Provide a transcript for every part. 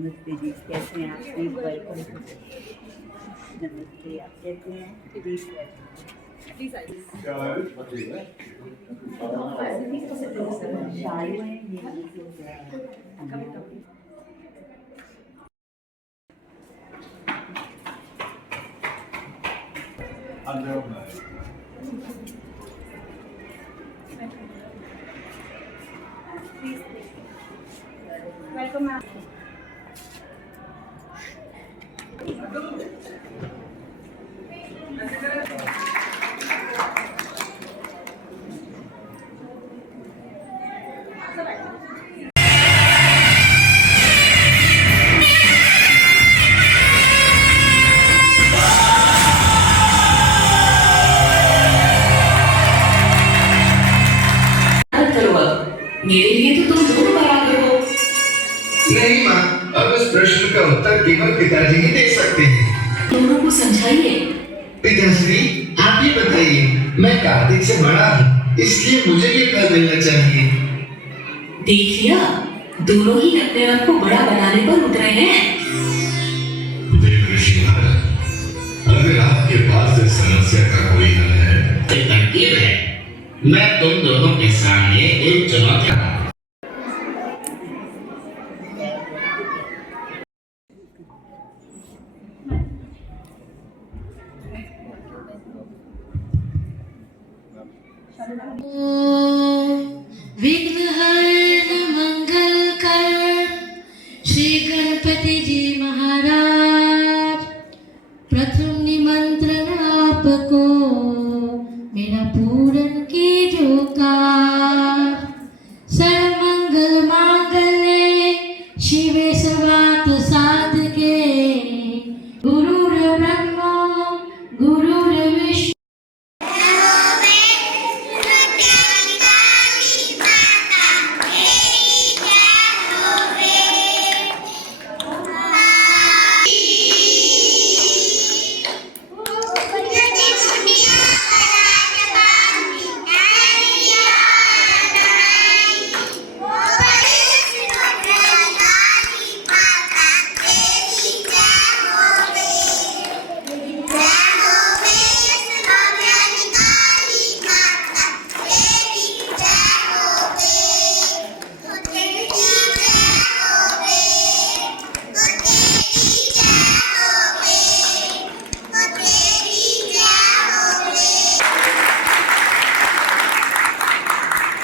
नमस्ते जी, कैसे हैं आप? Please welcome to. नमस्ते, आप कैसे हैं? Please please welcome ma'am. मेरे लिए तो तुम दोनों बराबर हो। नहीं माँ, अब इस प्रश्न का उत्तर केवल पिताजी ही दे सकते हैं। दोनों को समझाइए। पिताश्री, आप ही बताइए, मैं कार्तिक से बड़ा हूँ, इसलिए मुझे ये फल मिलना चाहिए। देख लिया, दोनों ही अपने आप को बड़ा बनाने पर उतरे हैं। देव ऋषि महाराज, अगर आपके पास इस समस्या का कोई हल है तो तरकीब है। मैं तुम दोनों के सामने एक चुनौती विघ्नहर मंगल कर श्री गणपति जी महाराज, प्रथम निमंत्रण आपको मेरा पूरन कीजो कार। सर्वमंगल मांगल्ये शिवे सर्वार्थ साधके, गुरुर् ब्रह्मा गुरुर् विष्णु।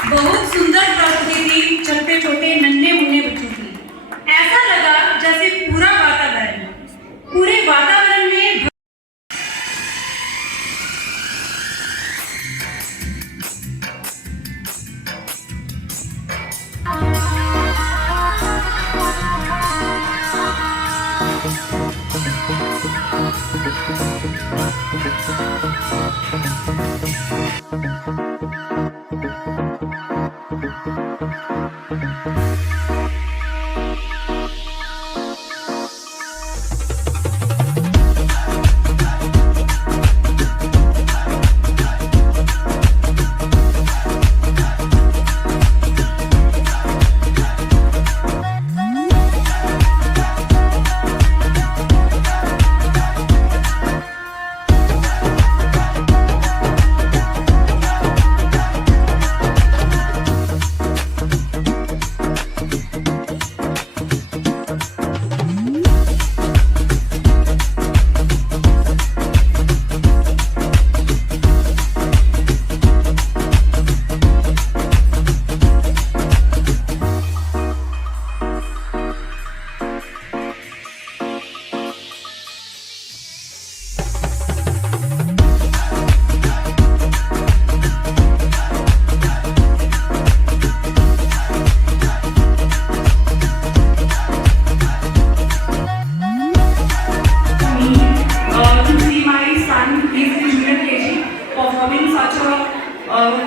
बहुत सुंदर प्रस्तुति थी छोटे छोटे नन्हे मुन्ने बच्चों की। ऐसा लगा जैसे पूरे वातावरण में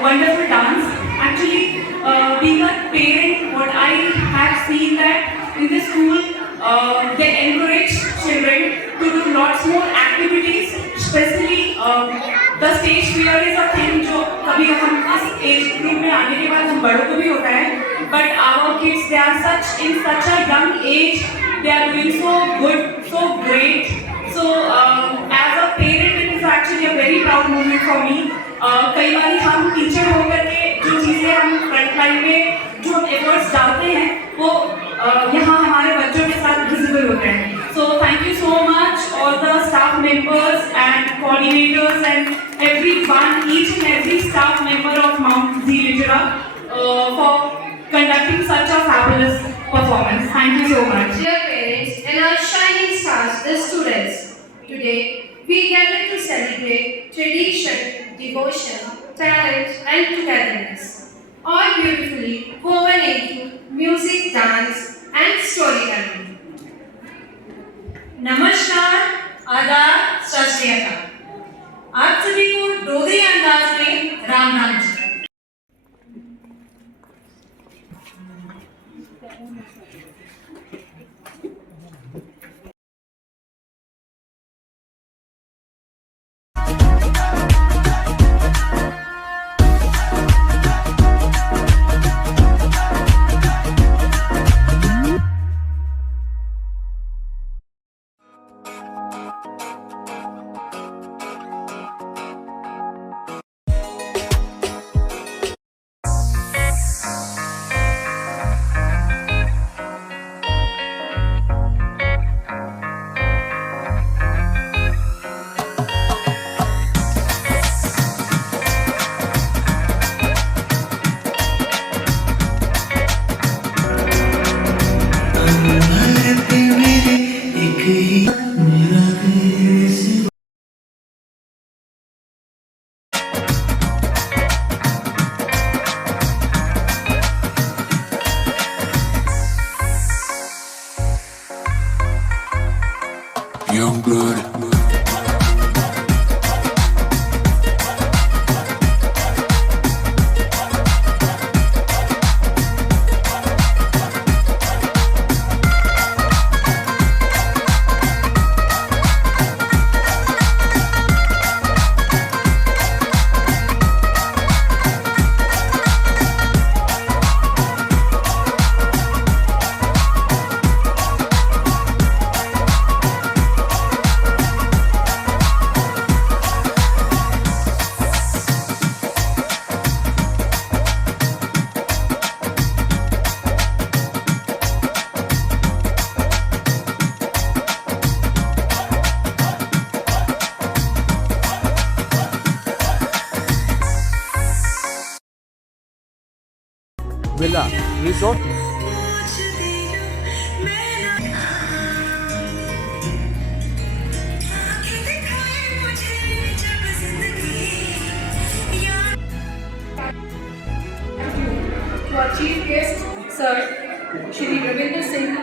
wonderful dance. Actually, being a parent, what I have seen that in the school, they encourage children to do lots more activities, especially the stage fear is a thing जो कभी हम इस age group में आने के बाद हम बड़ों को भी होता है, but our kids they are such in such a young age they are doing so good, so great. So as a parent, it is actually a very proud moment for me. कई बार हम टीचर होकर के जो चीज़ें हम front line में जो हम एफर्ट्स डालते हैं वो यहाँ हमारे बच्चों के साथ विजिबल होते हैं. So thank you so much all the staff members and coordinators and everyone, each and every staff member of Mount Z Litera for conducting such a fabulous performance. Thank you so much. Dear parents and our shining stars, the students, today we gather to celebrate tradition, devotion, talent and togetherness, all beautifully woven into music, dance and storytelling. नमस्कार, आदाब, सत श्री अकाल। आप सभी को डोगरी अंदाज में राम राम ji. Young blood. Villa Resort. To our chief guest, Sir Shri Ravinder Singh,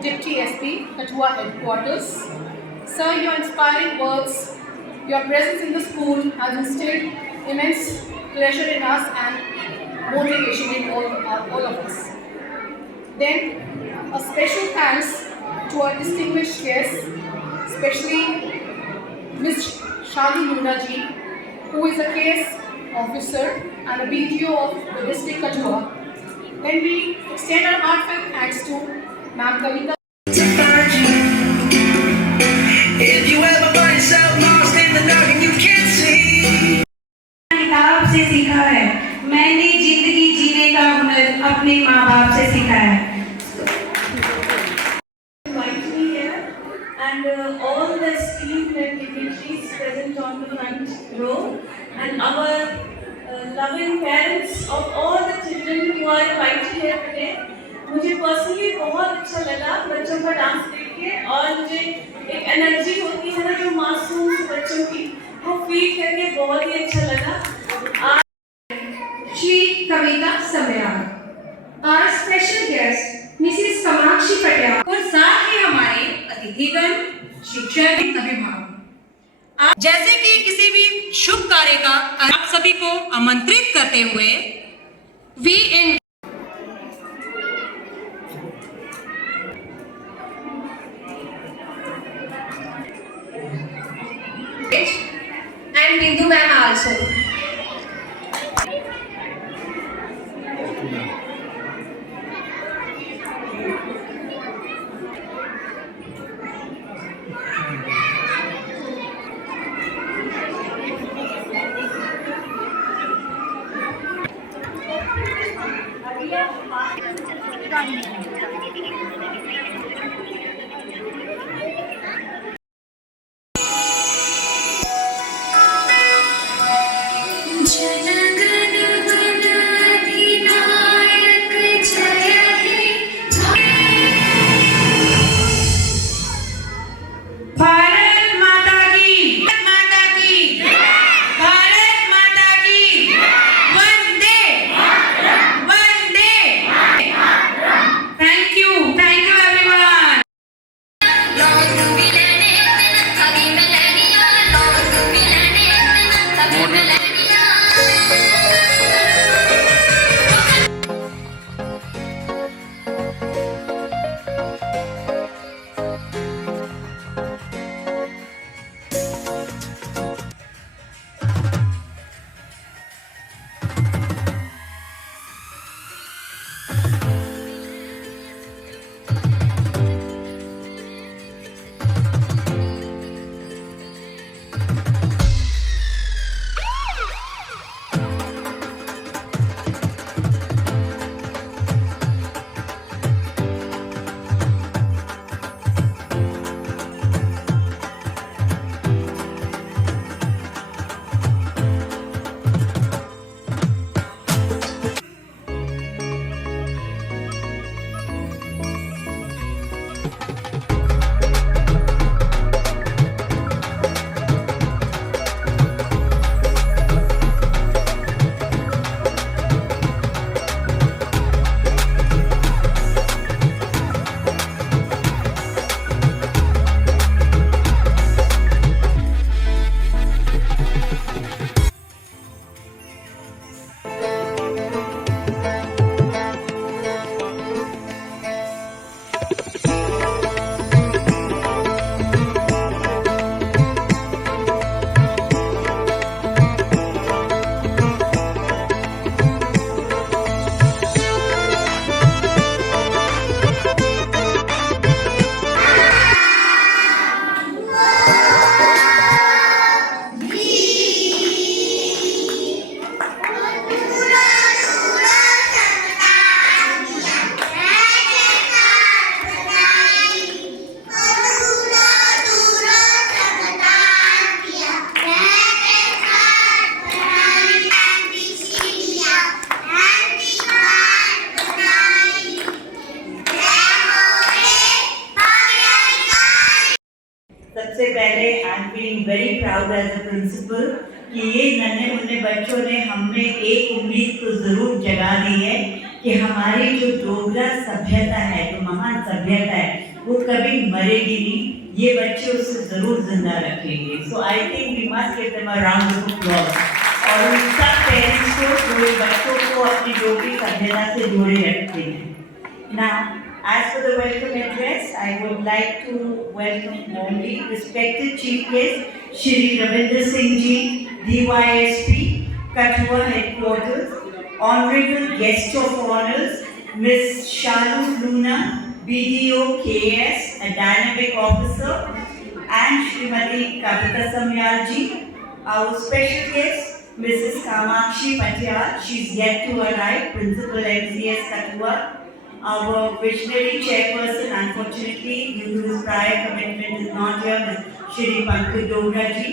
Deputy SP, Kathua Headquarters. Sir, your inspiring words, your presence in the school has instilled immense pleasure in us and motivation in all of us. Then, a special thanks to our distinguished guests, especially Ms. Shali Luna ji, who is a case officer and a BDO of the district Kathua. Then we extend our heartfelt thanks to Ma'am Kavita. If you ever find yourself lost in the dark and you can't see. किताब से सीखा है, मैंने जिंदगी जीने का हुनर अपने माँ बाप से सीखा है। Invite me here and all the esteemed dignitaries present on the front row and our loving parents of all the children who are invited here today. मुझे पर्सनली बहुत अच्छा लगा बच्चों का डांस देख के और मुझे एक एनर्जी होती है ना जो मासूम से बच्चों की वो फील करके बहुत ही अच्छा लगा। Shri Kavita Samyal. Our special guest, Mrs. Kamakshi Patel. और साथ ही हमारे अतिथिगण, शिक्षक, अभिभावक। जैसे कि किसी भी शुभ कार्य का आप सभी को आमंत्रित करते हुए We in and Bindu ma'am also. Bharat माता की, माता की, भारत माता की, वंदे, वंदे। Thank you everyone. सबसे पहले I am feeling very proud as a principal कि ये नन्हे मुन्ने बच्चों ने हमें एक उम्मीद तो जरूर जगा दी है कि हमारी जो डोगरा सभ्यता है, जो महान सभ्यता है, वो कभी मरेगी नहीं। ये बच्चे उसे जरूर जिंदा रखेंगे। So I think we must give them a round of applause और उन सब पेरेंट्स को जो बच्चों को अपनी डोगरी सभ्यता से जोड़े रखते हैं। Now, as for the welcome address, I would like to welcome warmly respected Chief Guest Shri Ravinder Singh Ji, DYSP, Kathua Headquarters, Honorable Guest of Honors, Ms. Shalu Luna, BDO KS, a dynamic officer, and Srimati Kavita Samyal Ji, our special guest, Mrs. Kamakshi Patyal, she's yet to arrive, Principal MCS Kathua. Our visionary chairperson, unfortunately, due to his prior commitment, is not here, Ms. Shri Pankaj Dogra ji.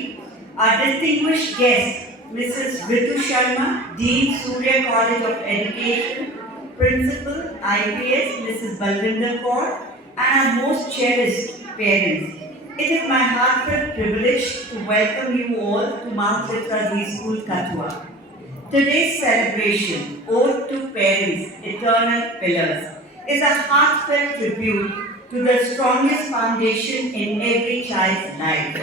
Our distinguished guest, Mrs. Ritu Sharma, Dean, Surya College of Education, Principal, IPS, Mrs. Balvinder Kaur, and our most cherished parents. It is my heartfelt privilege to welcome you all to Mount Chitra School, Kathua. Today's celebration, Ode to Parents, Eternal Pillars, is a heartfelt tribute to the strongest foundation in every child's life,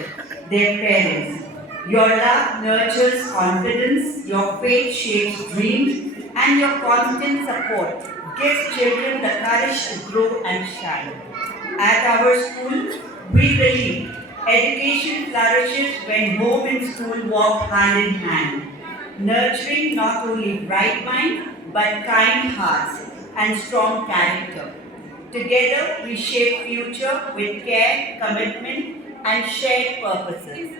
their parents. Your love nurtures confidence, your faith shapes dreams, and your constant support gives children the courage to grow and shine. At our school, we believe education flourishes when home and school walk hand in hand, nurturing not only bright minds but kind hearts and strong character. Together, we shape future with care, commitment, and shared purposes.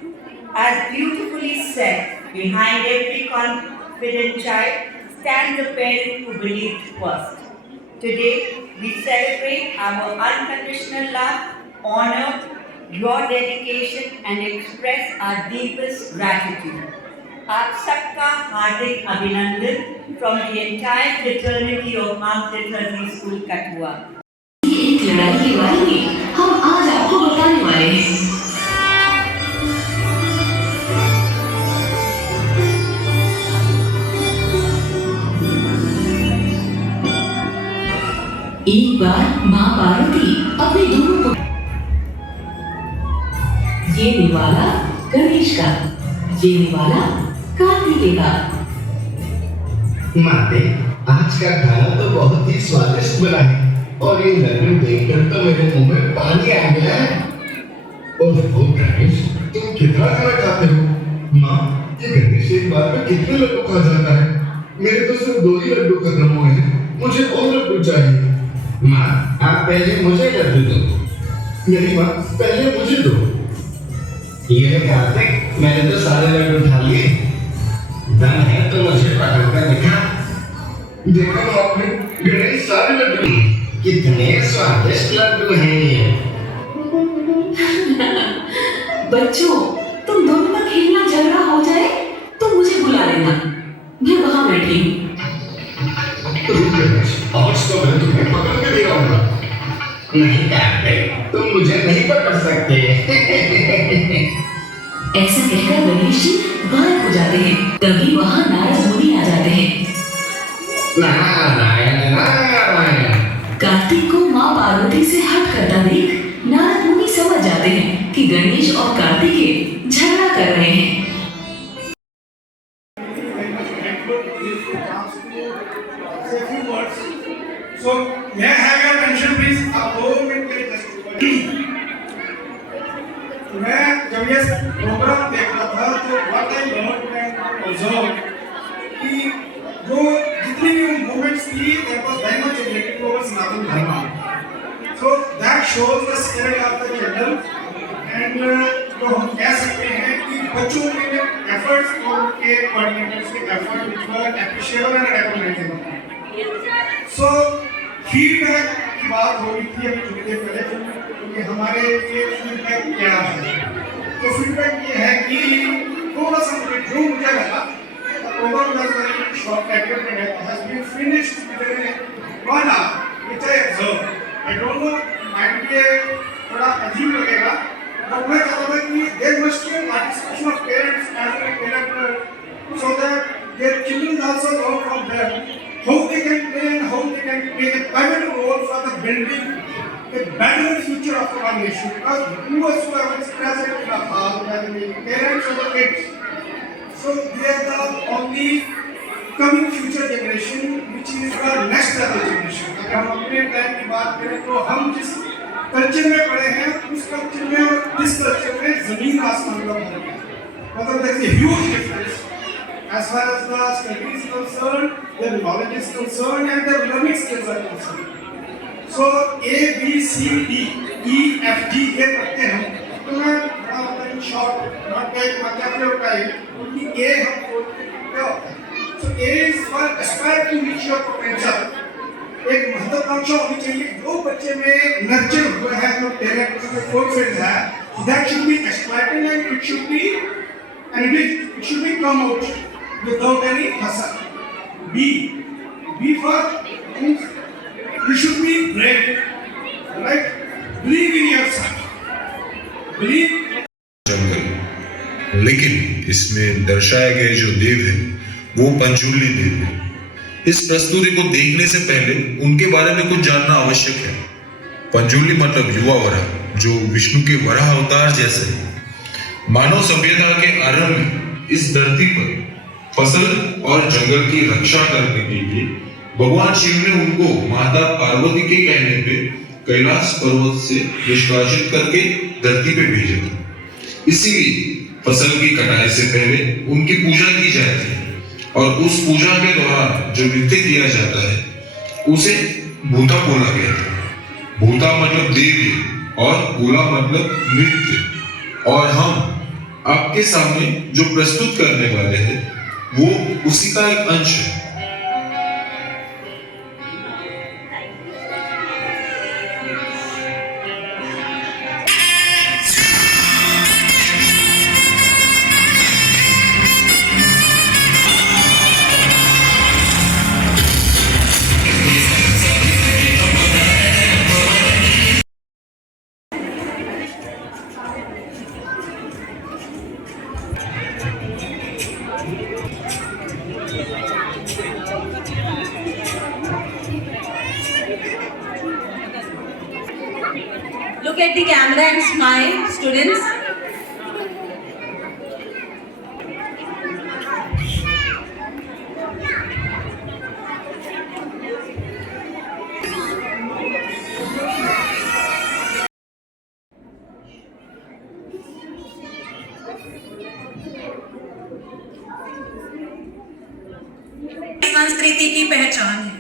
As beautifully said, behind every confident child stands a parent who believed first. Today, we celebrate our unconditional love, honor your dedication and express our deepest gratitude. आप सबका हार्दिक अभिनंदन from the entire fraternity of Mount Literacy School, Kathua. ये एक लड़ाई के बारे में हम आज आपको बताने वाले हैं। एक बार माँ पार्वती अपने दोनों को ये निवाला गणेश का, ये निवाला कार्तिकेय का। माते, आज का खाना तो बहुत ही स्वादिष्ट बना है और ये लड्डू देखकर तो मेरे मुंह में पानी आ गया है। और वो गणेश, तुम कितना खाना खाते हो? माँ, ये गणेश एक बार में कितने लड्डू खा जाता है? मेरे तो सिर्फ 2 ही लड्डू खत्म हुए हैं, मुझे और लड्डू चाहिए। माँ, आप पहले मुझे लड्डू दो। मेरी माँ, पहले मुझे दो। ये कार्तिक, मैंने तो सारे लड्डू खा लिए। दम है तो मुझे पकड़ कर दिखा। देखो आपने, गणेश सारे लड्डू, कितने स्वादिष्ट लड्डू हैं ये। बच्चों, तुम दोनों का खेलना झगड़ा हो जाए तो मुझे बुला लेना, मैं वहां बैठी हूँ। आज तो मैं तुम्हें पकड़ के दे आऊंगा। नहीं कार्तिक, तुम मुझे नहीं पकड़ सकते। ऐसा कहकर गणेश जी गायब हो जाते हैं। तभी वहां नारद मुनि आ जाते हैं। नारायण नारायण। कार्तिक को माँ पार्वती से हट करता देख नारद मुनि समझ जाते हैं कि गणेश और कार्तिकेय झगड़ा कर रहे हैं। So, may I have your attention please? मैं जब ये प्रोग्राम देख रहा था तो what I learned and observed कि जो जितनी भी movements थी that was very much related to our Sanatana Dharma. So that shows the spirit of the children and तो हम कह सकते हैं कि बच्चों के efforts और उनके coordinators के efforts which were appreciable and recognizable. So feedback की बात हो रही थी अभी थोड़ी देर पहले कि हमारे लिए फीडबैक क्या है। तो फीडबैक ये है कि थोड़ा सा जो मुझे लगा program short activity has been finished with 1 hour which I observe. I don't know might be थोड़ा अजीब लगेगा बट मैं चाहता था कि there must be participation of parents as well as so that their children also learn from them how they can play and how they can play a pivotal role for the building a better future of our nation. Because whoever is present in the hall, whether the parents or the kids, so they are the only coming future generation which is the next level generation. अगर हम अपने टाइम की बात करें तो हम जिस कल्चर में पढ़े हैं उस कल्चर में और इस कल्चर में जमीन आसमान का फर्क है। मतलब there is a huge difference. As far as the study is concerned, their knowledge is concerned, and their learning skills are concerned. So A, B, C, D, E, F, G ये पढ़ते हैं तो मैं in short, not take much of your time, only A हम क्या होता है? So A is for aspire to reach your potential. एक महत्वाकांक्षा होनी चाहिए जो बच्चे में नर्चर हुआ है जो टैलेंट उसमें fulfilled है, that should be exploited and it should be come out without any hustle. B for you should be brave, right? Believe in yourself. Believe. जंगल, लेकिन इसमें दर्शाए गए जो देव है वो पंचूली देव है। इस प्रस्तुति को देखने से पहले उनके बारे में कुछ जानना आवश्यक है। पंचूली मतलब युवा वराह, जो विष्णु के वराह अवतार जैसे है। मानव सभ्यता के आरंभ में इस धरती पर फसल और जंगल की रक्षा करने के लिए भगवान शिव ने उनको माता पार्वती के कहने पे कैलाश पर्वत से निष्कासित करके धरती पे भेजा था। इसीलिए फसल की कटाई से पहले उनकी पूजा की जाती है और उस पूजा के दौरान जो नृत्य किया जाता है उसे भूता बोला गया था। भूता मतलब देवी और बोला मतलब नृत्य। और हम आपके सामने जो प्रस्तुत करने वाले हैं वो उसी का एक अंश है। Look at the camera and smile, students. संस्कृति की पहचान है।